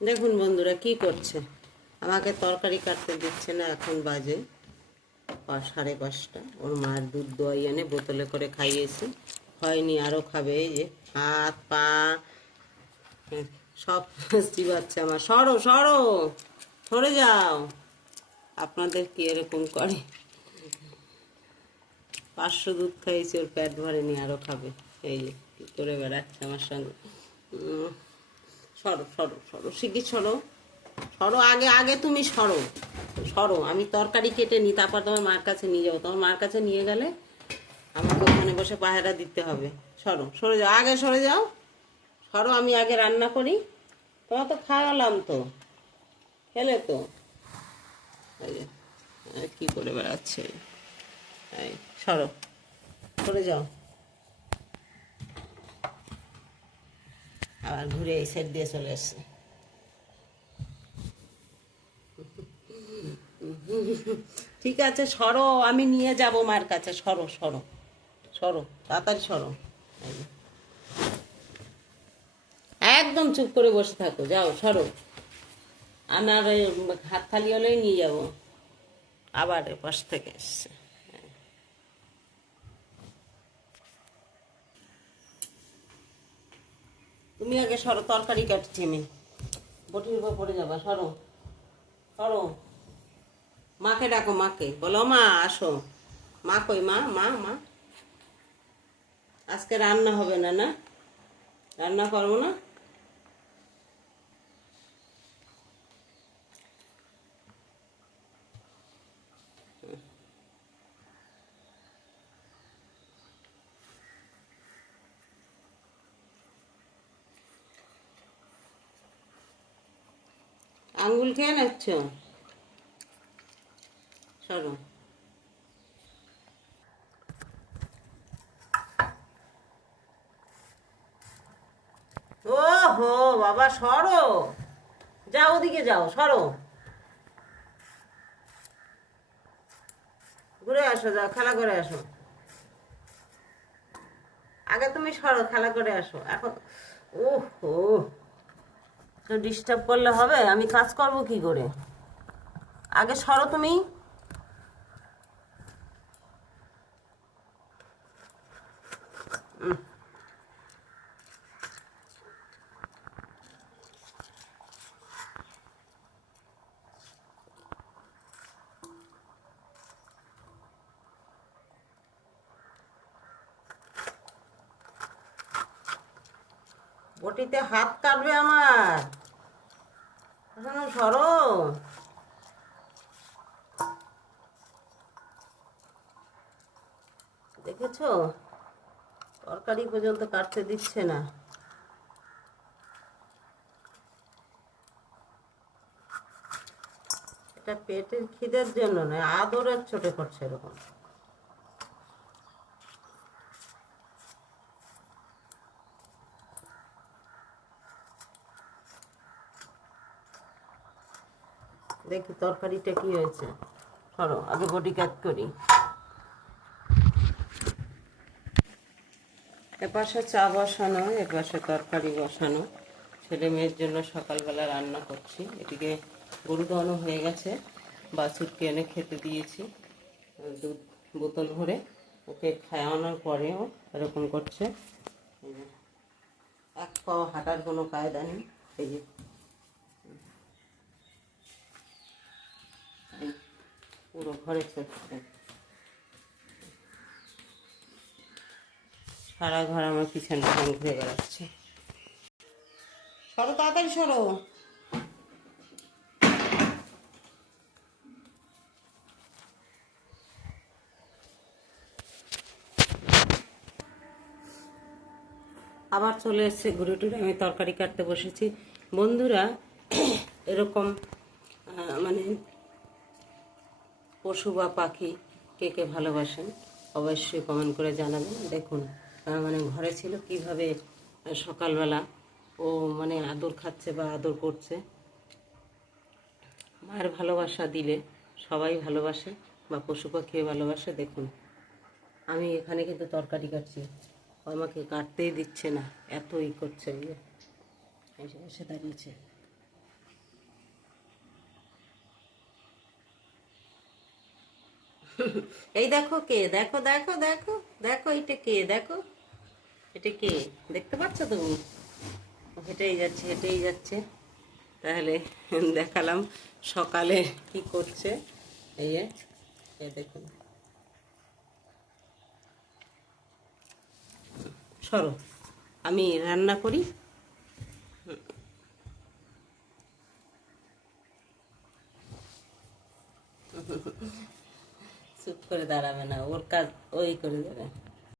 দেখুন বন্ধুরা কি করছে, আমাকে তরকারি কাটতে দিচ্ছে না। এখন বাজে 5:30। ওর মায়ের দুধ দোয়াই এনে বোতলে করে খাইয়েছি, হয়নি, আরও খাবে। এই যে হাত পা সব চিবাচ্ছে আমার। সরো সরো, সরে যাও। আপনাদের কি এরকম করে? 500 দুধ খাইয়েছি, ওর পেট ভরেনি, আরও খাবে। এই যে কি করে বেড়াচ্ছে আমার সঙ্গে। সরো সরো সরো, শিগগির সরো সরো, আগে আগে তুমি সরো সরো। আমি তরকারি কেটে নিই, তারপর তোমার মার কাছে নিয়ে যাবো। তোমার মার কাছে নিয়ে গেলে আমাকে ওখানে বসে পাহারা দিতে হবে। সরো, সরে যাও, আগে সরে যাও। সরো, আমি আগে রান্না করি। তোমার তো খাওয়ালাম, তো খেলে তো। এই যে কি করে বেড়াচ্ছে। এই সরো, সরে যাও। আবার ঘুরে এই সাইড দিয়ে চলে এসছে। ঠিক আছে, সরো, আমি নিয়ে যাব মার কাছে। সরো সরো সরো, তাড়াতাড়ি সরো। একদম চুপ করে বসে থাকো, যাও সরো। আমার হাত খালি হলেই নিয়ে যাব। আবার পাশ থেকে এসছে। তুমি আগে সরো, তরকারি কাটছি আমি। বটির উপর পড়ে যাবা। সরো সরো। মাকে ডাকো, মাকে বলো, মা আসো। মা কই? মা মা মা। আজকে রান্না হবে না? না, রান্না করবো না। আঙ্গুল খেয়ে নিচ্ছ? সরো। ও হো বাবা, সরো, যাও ওদিকে যাও, সরো। ঘুরে আসো, যাও খেলা করে আসো। আগে তুমি সরো, খেলা করে আসো এখন। ওহ ও, তো ডিস্টার্ব করলে হবে? আমি কাজ করব কি করে? আগে সরো তুমি। বটিতে হাত কাটবে আমার। এখন সরো। দেখেছো, তরকারি পর্যন্ত কাটতে দিচ্ছে না। এটা পেটের খিদের জন্য নয়, আদরের চোটে করছে এরকম। দেখি তরকারিটা কি হয়েছে। সরো, আগে বটি কাট করি। এপাশে চা বসানো, এপাশে তরকারি বসানো। ছেলে মেয়ের জন্য সকালবেলা রান্না করছি। এদিকে গরু দোয়ানো হয়ে গেছে, বাছুরকে এনে খেতে দিয়েছি দুধ বোতল ভরে। ওকে খাওয়ানোর পরেও এরকম করছে। এক পাও হাঁটার কোনো কায়দা নেই। এই যে পুরো ঘরে চলছে, সারা ঘর আমার পিছন পিছন ঘুরে বেড়াচ্ছে। সরো, তাড়াতাড়ি সরো। আবার চলে এসছে ঘুরে টুরে। আমি তরকারি কাটতে বসেছি। বন্ধুরা, এরকম মানে পশু বা পাখি কে কে ভালোবাসেন অবশ্যই কমেন্ট করে জানাবেন। দেখুন, মানে ঘরে ছিল কিভাবে সকালবেলা ও মানে আদর খাচ্ছে বা আদর করছে। মায়ের ভালোবাসা দিলে সবাই ভালোবাসে বা পশু পাখিও ভালোবাসে। দেখুন, আমি এখানে কিন্তু তরকারি কাটছি, ও আমাকে কাটতেই দিচ্ছে না, এত ই করছে। এসে এসে দাঁড়িয়েছে। এই দেখো কে, দেখো দেখো দেখো দেখো, এটা কে দেখো, এটা কে, দেখতে পাচ্ছ তুমি? হেঁটেই যাচ্ছে, হেঁটেই যাচ্ছে। তাহলে দেখালাম সকালে কি করছে। এই যে, এই দেখুন, সরো, আমি রান্না করি। চুপ করে দাঁড়াবে না, ওর কাজ ওই করে দেবে।